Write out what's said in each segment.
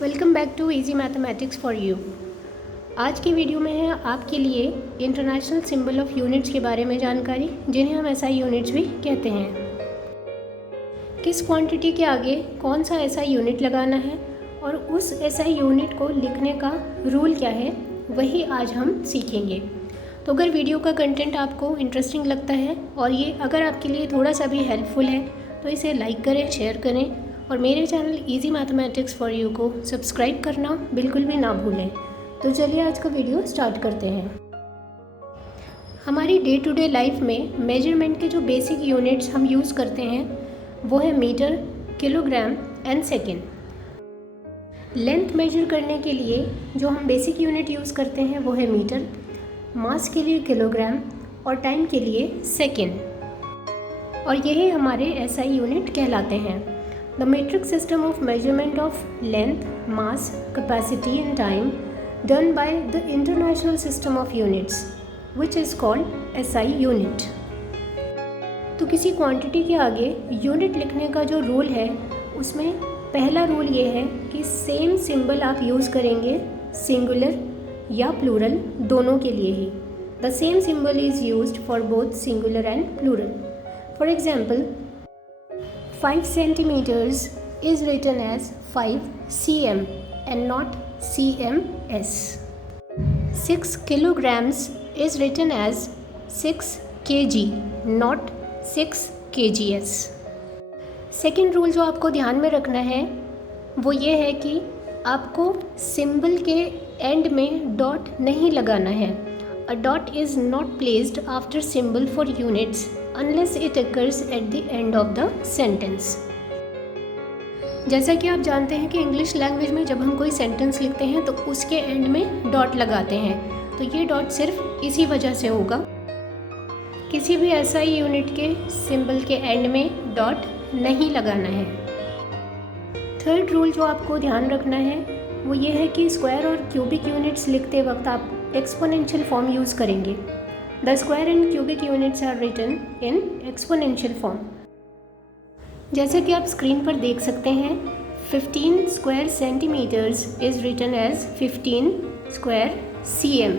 Welcome back to easy mathematics for you. आज की video में है आपके लिए इंटरनेशनल सिंबल ऑफ यूनिट्स के बारे में जानकारी, जिन्हें हम एसआई यूनिट्स भी कहते हैं। किस क्वांटिटी के आगे कौन सा एसआई यूनिट लगाना है और उस एसआई यूनिट को लिखने का रूल क्या है, वही आज हम सीखेंगे। तो अगर वीडियो का कंटेंट आपको इंटरेस्टिंग लगता है और ये अगर आपके लिए थोड़ा सा भी हेल्पफुल है तो इसे लाइक करें, शेयर करें और मेरे channel easy mathematics for you को सब्सक्राइब करना बिल्कुल भी ना भूलें। तो चलिए आज का वीडियो स्टार्ट करते हैं। हमारी डे टू डे लाइफ में मेजरमेंट के जो बेसिक यूनिट्स हम यूज़ करते हैं वो है metre, kilogram and second. Length measure करने के लिए जो हम बेसिक यूनिट यूज़ करते हैं वो है मीटर, मास के लिए किलोग्राम और टाइम के लिए सेकेंड, और यही हमारे एसआई यूनिट कहलाते हैं। The metric system of measurement of length, mass, capacity and time done by the International System of Units, which is called SI unit. तो किसी क्वांटिटी के आगे यूनिट लिखने का जो रूल है उसमें पहला रूल ये है कि सेम सिंबल आप यूज़ करेंगे सिंगुलर या प्लूरल दोनों के लिए ही। The same symbol is used for both singular and plural. For example 5 centimeters is written as 5 cm and not cms. 6 kilograms is written as 6 kg not 6 kgs. Second rule जो आपको ध्यान में रखना है वो ये है कि आपको सिंबल के एंड में डॉट नहीं लगाना है। A dot is not placed after symbol for units unless it occurs at the end of the sentence. जैसा कि आप जानते हैं कि इंग्लिश लैंग्वेज में जब हम कोई सेंटेंस लिखते हैं तो उसके एंड में डॉट लगाते हैं, तो ये डॉट सिर्फ इसी वजह से होगा। किसी भी एसआई यूनिट के सिंबल के एंड में डॉट नहीं लगाना है। थर्ड रूल जो आपको ध्यान रखना है वो ये है कि स्क्वायर और क्यूबिक यूनिट्स लिखते वक्त आप एक्सपोनेंशियल फॉर्म यूज़ करेंगे। The square and cubic units are written in exponential form. जैसे कि आप स्क्रीन पर देख सकते हैं, 15 square centimetres is written as 15 square cm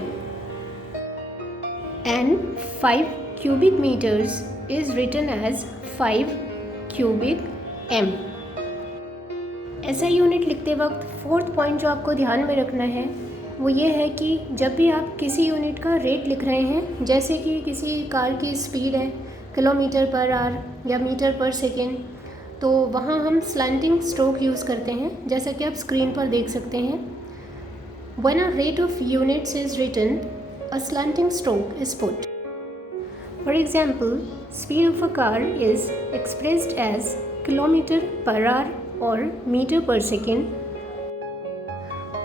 and 5 cubic metres is written as 5 cubic m। ऐसा यूनिट लिखते वक्त फोर्थ पॉइंट जो आपको ध्यान में रखना है वो ये है कि जब भी आप किसी यूनिट का रेट लिख रहे हैं, जैसे कि किसी कार की स्पीड है किलोमीटर पर आवर या मीटर पर सेकेंड, तो वहाँ हम स्लैंटिंग स्ट्रोक यूज़ करते हैं, जैसा कि आप स्क्रीन पर देख सकते हैं। When a rate of units is written, a slanting stroke is put. For example, speed of a car is expressed as kilometer per hour or meter per second,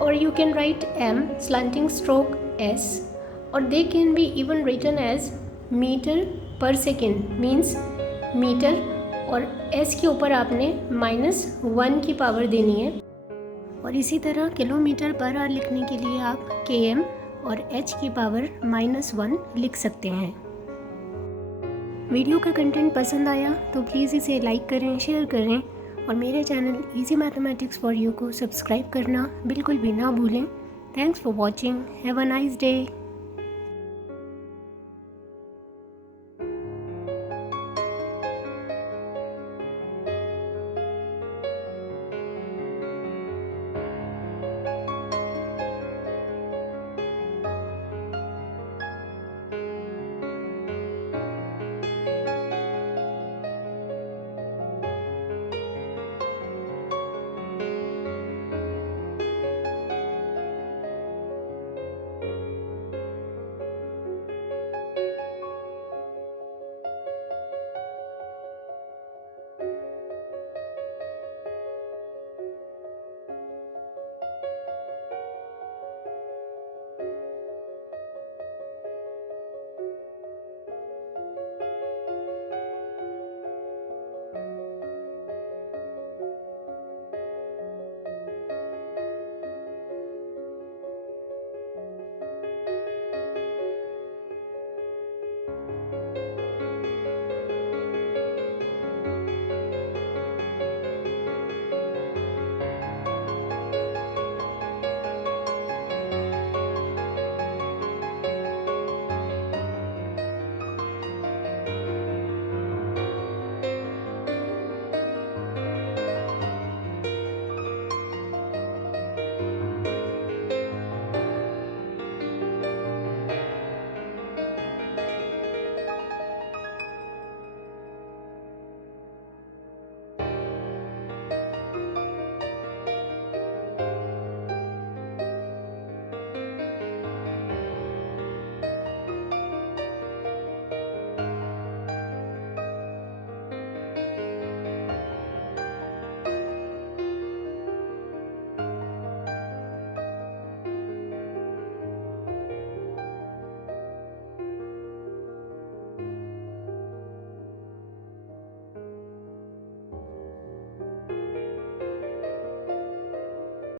or you can write m slanting stroke s, or they can be even written as meter per second, means metre और s के ऊपर आपने -1 की power देनी है। और इसी तरह किलोमीटर पर आवर लिखने के लिए आप km और h की पावर -1 लिख सकते हैं। वीडियो का कंटेंट पसंद आया तो प्लीज़ इसे लाइक करें, शेयर करें और मेरे channel easy mathematics for you को सब्सक्राइब करना बिल्कुल भी ना भूलें। Thanks for watching. Have a nice day.